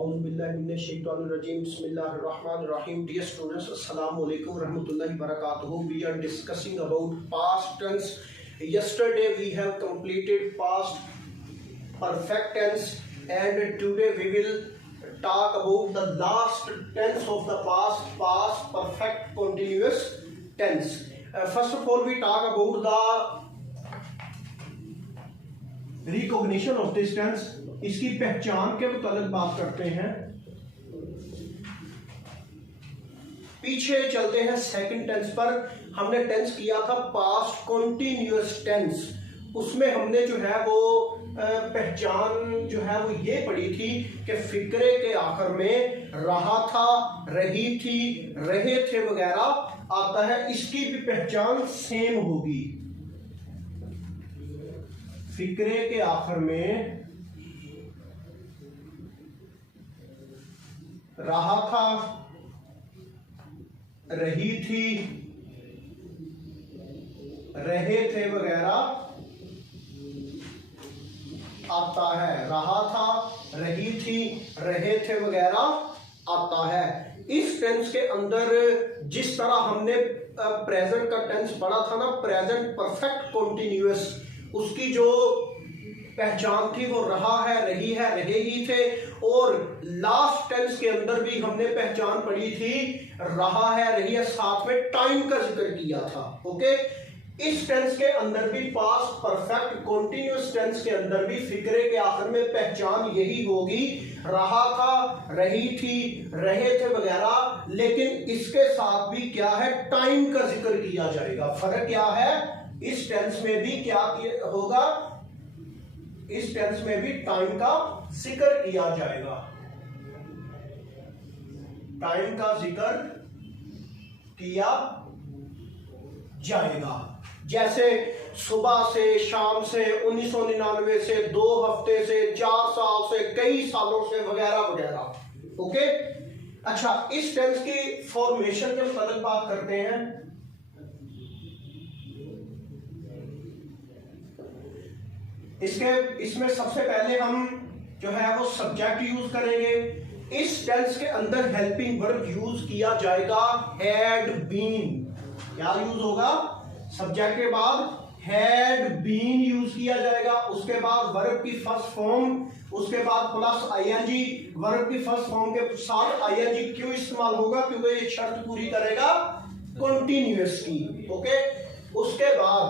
Bismillahirrahmanirrahim. Dear students, Assalamu alaikum warahmatullahi wabarakatuh. We are discussing about past tense. Yesterday we have completed past perfect tense, and today we will talk about the last tense of the past perfect continuous tense. First of all, we talk about the recognition of this tense. इसकी पहचान के मुताबिक बात करते हैं। पीछे चलते हैं सेकंड टेंस पर। हमने टेंस किया था पास्ट कॉन्टिन्यूअस टेंस। उसमें हमने जो है वो पहचान जो है वो ये पढ़ी थी कि फिक्रे के आखिर में रहा था, रही थी, रहे थे वगैरह आता है। इसकी भी पहचान सेम होगी। फिक्रे के आखिर में रहा था, रही थी, रहे थे वगैरह आता है। रहा था, रही थी, रहे थे वगैरह आता है। इस टेंस के अंदर जिस तरह हमने प्रेजेंट का टेंस पढ़ा था ना, प्रेजेंट परफेक्ट कॉन्टिन्यूअस, उसकी जो पहचान थी वो रहा है, रही है, रहे ही थे। और लास्ट टेंस के अंदर भी हमने पहचान पढ़ी थी रहा है, रही है, साथ में टाइम का जिक्र किया था। ओके, इस टेंस के अंदर भी पास्ट परफेक्ट कॉन्टिन्यूअस टेंस के अंदर भी फिक्रे के आखिर में पहचान यही होगी, रहा था, रही थी, रहे थे वगैरह। लेकिन इसके साथ भी क्या है, टाइम का जिक्र किया जाएगा। फर्क क्या है, इस टेंस में भी क्या होगा, इस टेंस में भी टाइम का जिक्र किया जाएगा। टाइम का जिक्र किया जाएगा। जैसे सुबह से, शाम से, 1999 से, 2 हफ्ते से, 4 साल से, कई सालों से वगैरह वगैरह। ओके, अच्छा, इस टेंस की फॉर्मेशन के मतलब बात करते हैं। इसमें सबसे पहले हम जो है वो सब्जेक्ट यूज करेंगे। इस टेंस के अंदर हेल्पिंग वर्ब यूज किया जाएगा हैड बीन। क्या यूज होगा, सब्जेक्ट के बाद हैड बीन यूज किया जाएगा। उसके बाद वर्ब की फर्स्ट फॉर्म, उसके बाद प्लस आईएनजी। वर्ब की फर्स्ट फॉर्म के साथ आईएनजी क्यों इस्तेमाल होगा, क्योंकि ये शर्त पूरी करेगा कॉन्टिन्यूअस की। ओके, उसके बाद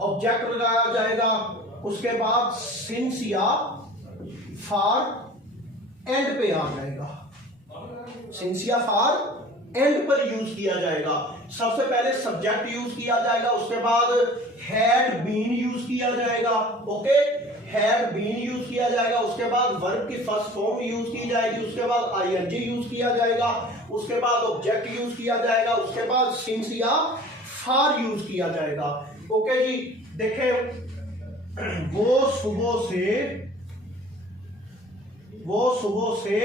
ऑब्जेक्ट लगाया जाएगा। उसके बाद सिंस या फॉर एंड पे आ जाएगा। सिंस या फॉर एंड पर यूज किया जाएगा। सबसे पहले सब्जेक्ट यूज किया जाएगा, उसके बाद हैड बीन यूज किया जाएगा। ओके, हैड बीन यूज किया जाएगा। उसके बाद वर्ब की फर्स्ट फॉर्म यूज की जाएगी। उसके बाद आईएनजी यूज किया जाएगा। उसके बाद ऑब्जेक्ट यूज किया जाएगा। उसके बाद सिंस या फॉर यूज किया जाएगा। ओके जी, देखें, वो सुबह से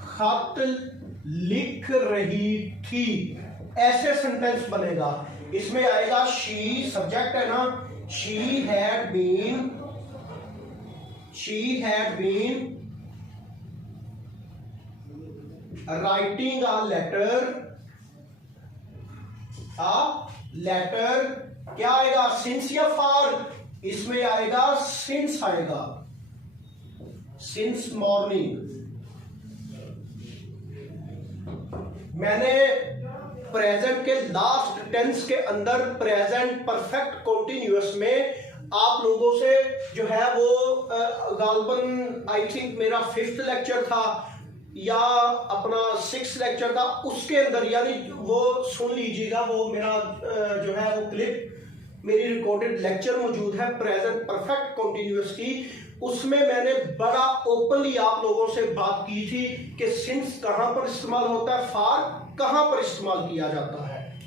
खत लिख रही थी। ऐसे सेंटेंस बनेगा। इसमें आएगा शी, सब्जेक्ट है ना, she had been writing a letter. क्या आएगा, सिंस या फॉर। इसमें आएगा सिंस, आएगा सिंस मॉर्निंग। मैंने प्रेजेंट के लास्ट टेंस के अंदर प्रेजेंट परफेक्ट कॉन्टिन्यूअस में आप लोगों से जो है वो गालबन आई थिंक मेरा 5th लेक्चर था या अपना 6th लेक्चर था, उसके अंदर, यानी वो सुन लीजिएगा, वो मेरा जो है वो क्लिप, मेरी रिकॉर्डेड लेक्चर मौजूद है प्रेजेंट परफेक्ट कॉन्टिन्यूअस की। उसमें मैंने बड़ा ओपनली आप लोगों से बात की थी कि सिंस कहां पर इस्तेमाल होता है, फॉर कहां पर इस्तेमाल किया जाता है।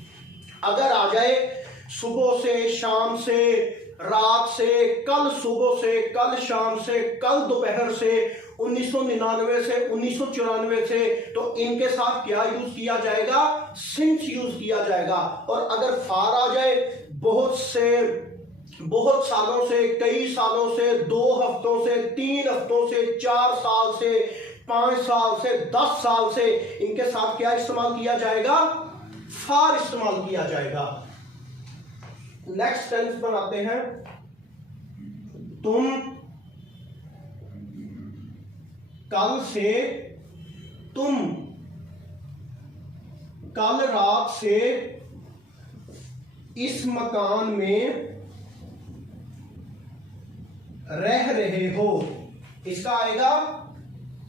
अगर आ जाए सुबह से, शाम से, रात से, कल सुबह से, कल शाम से, कल दोपहर से, 1999 से, 1994 से, तो इनके साथ क्या यूज किया जाएगा, सिंस यूज किया जाएगा। और अगर फॉर आ जाए, बहुत सालों से, कई सालों से, 2 हफ्तों से, 3 हफ्तों से, 4 साल से, 5 साल से 10 साल से इनके साथ क्या इस्तेमाल किया जाएगा? फॉर इस्तेमाल किया जाएगा। नेक्स्ट टेंस बनाते हैं, तुम कल से, तुम कल रात से इस मकान में रह रहे हो। इसका आएगा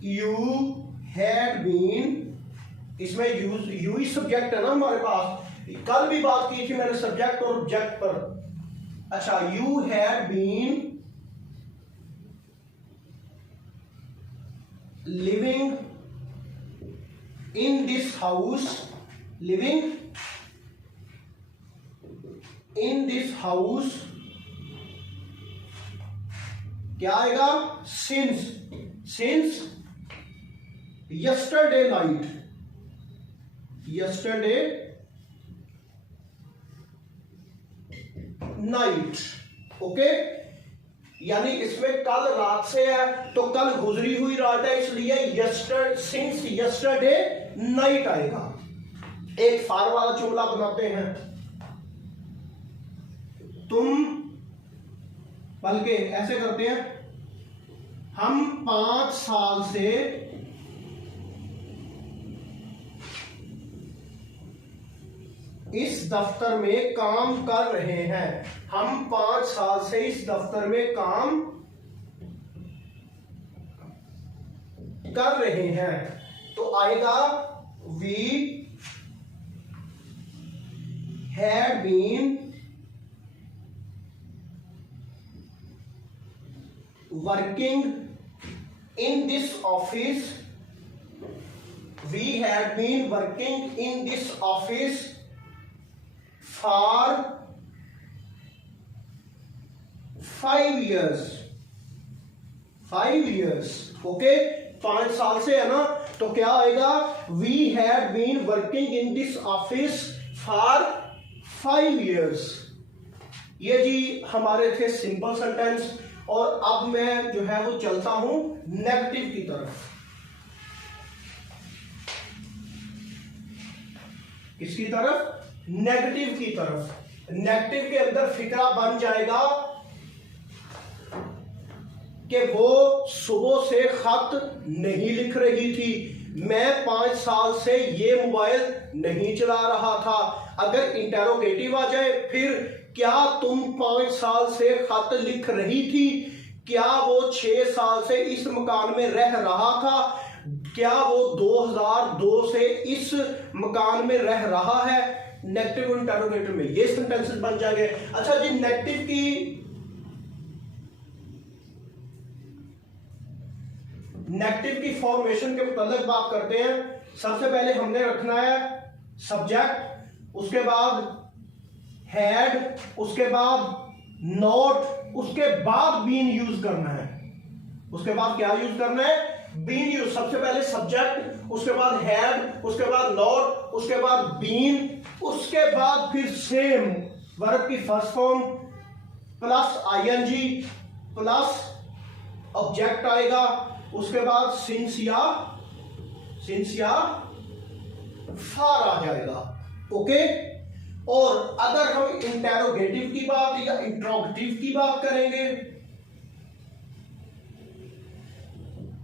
यू हैड बीन, इसमें यू ही सब्जेक्ट है ना हमारे पास। कल भी बात की थी मैंने सब्जेक्ट और ऑब्जेक्ट पर। अच्छा, you had been living in this house, living in this house, क्या आएगा? Since, since yesterday night, yesterday night. Okay, यानी इसमें कल रात से है तो कल गुजरी हुई रात है, इसलिए सिंस यस्टरडे नाइट आएगा। एक फार वाला जुमला बनाते हैं, तुम, बल्कि ऐसे करते हैं, हम 5 साल से इस दफ्तर में काम कर रहे हैं। हम 5 साल से इस दफ्तर में काम कर रहे हैं, तो आएगा we had been working in this office, we had been working in this office for 5 years, 5 years। Okay, 5 साल से है ना, तो क्या आएगा? we had been working in this office for 5 years। ये जी हमारे थे सिंपल सेंटेंस। और अब मैं जो है वो चलता हूं नेगेटिव की तरफ। किसकी तरफ? नेगेटिव की तरफ। नेगेटिव के अंदर फिक्रा बन जाएगा कि वो सुबह से खत नहीं लिख रही थी, मैं 5 साल से ये मोबाइल नहीं चला रहा था। अगर इंटेरोगेटिव आ जाए, फिर क्या तुम 5 साल से खत लिख रही थी? क्या वो 6 साल से इस मकान में रह रहा था? क्या वो 2002 से इस मकान में रह रहा है? नेगेटिव इंटेरोगेटिव में ये सेंटेंसेस बन जाएंगे। अच्छा जी, नेगेटिव की फॉर्मेशन के मुताबिक बात करते हैं। सबसे पहले हमने रखना है सब्जेक्ट, उसके बाद हैड, उसके बाद नॉट, उसके बाद बीन यूज करना है। उसके बाद क्या यूज करना है? Been use. सबसे पहले सब्जेक्ट, उसके बाद हैड, उसके बाद नॉट, उसके बाद बीन, उसके बाद फिर सेम वर्ब की first form plus ING plus object आएगा। उसके बाद सिंस या फार आ जाएगा। ओके, और अगर हम इंटेरोगेटिव की बात या इंट्रोगेटिव की बात करेंगे,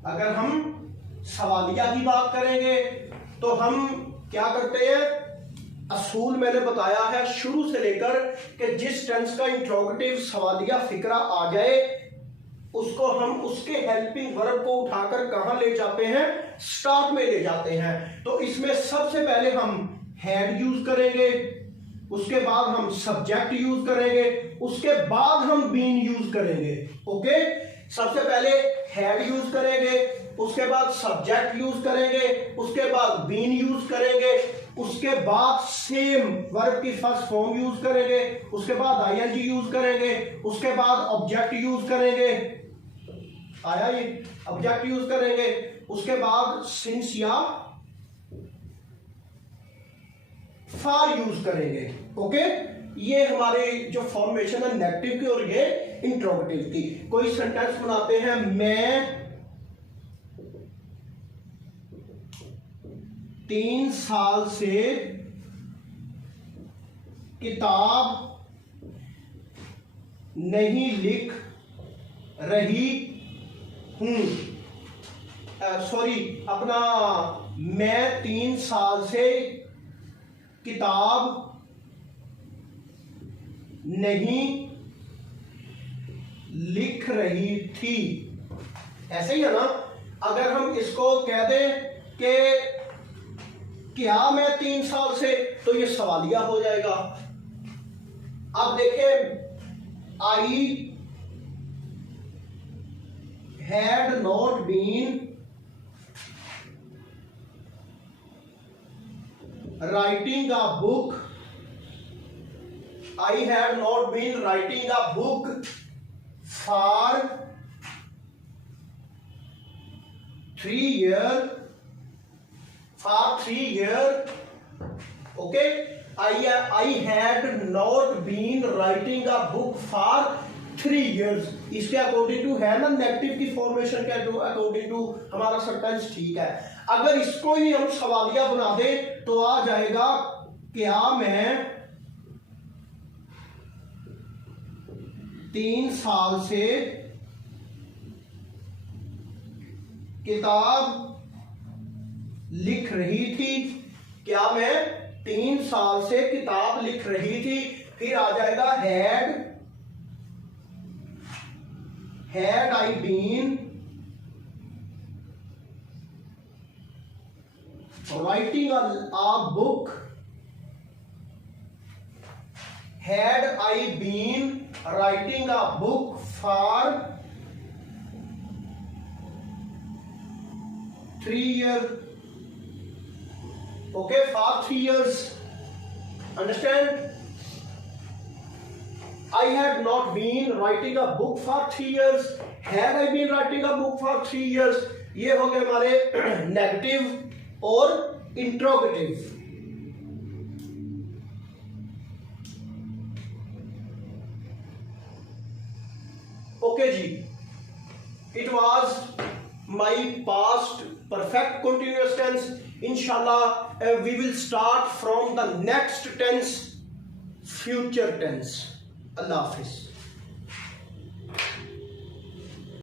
अगर हम सवालिया की बात करेंगे तो हम क्या करते हैं? असूल मैंने बताया है शुरू से लेकर कि जिस टेंस का इंट्रोगेटिव सवालिया फिक्रा आ जाए, उसको हम उसके हेल्पिंग वर्ब को उठाकर कहां ले जाते हैं? स्टार्ट में ले जाते हैं। तो इसमें सबसे पहले हम हैड यूज करेंगे, उसके बाद हम सब्जेक्ट यूज करेंगे, उसके बाद हम बीन यूज करेंगे। ओके, सबसे पहले हैड यूज करेंगे, उसके बाद सब्जेक्ट यूज करेंगे, उसके बाद बीन यूज करेंगे, उसके बाद सेम वर्ब की फर्स्ट फॉर्म यूज करेंगे, उसके बाद आईएनजी यूज करेंगे, उसके बाद ऑब्जेक्ट यूज करेंगे। आया ये? ऑब्जेक्ट यूज करेंगे, उसके बाद सिंस या फार यूज करेंगे। ओके, ये हमारे जो फॉर्मेशन है नेगेटिव की और ये इंट्रोगेटिव की। कोई सेंटेंस बनाते हैं, मैं 3 साल से किताब नहीं लिख रही हूँ, सॉरी अपना, मैं 3 साल से किताब नहीं लिख रही थी। ऐसे ही है ना। अगर हम इसको कह दें कि क्या मैं 3 साल से, तो ये सवालिया हो जाएगा। अब देखें, I had not been writing a book, I had not been writing a book for 3 years, okay, I had not been writing a book for 3 years। इसके अकॉर्डिंग टू है ना नेगेटिव की फॉर्मेशन के अकॉर्डिंग टू हमारा sentence ठीक है। अगर इसको ही हम सवालिया बना दें तो आ जाएगा, क्या मैं 3 साल से किताब लिख रही थी, क्या मैं 3 साल से किताब लिख रही थी। फिर आ जाएगा had I been writing a book, had I been writing a book for 3 years, okay, for 3 years, understand? I had not been writing a book for 3 years, had I been writing a book for 3 years। ये हो गए हमारे negative और interrogative. Okay ji, it was my past perfect continuous tense। inshallah we will start from the next tense, future tense। Allah Hafiz।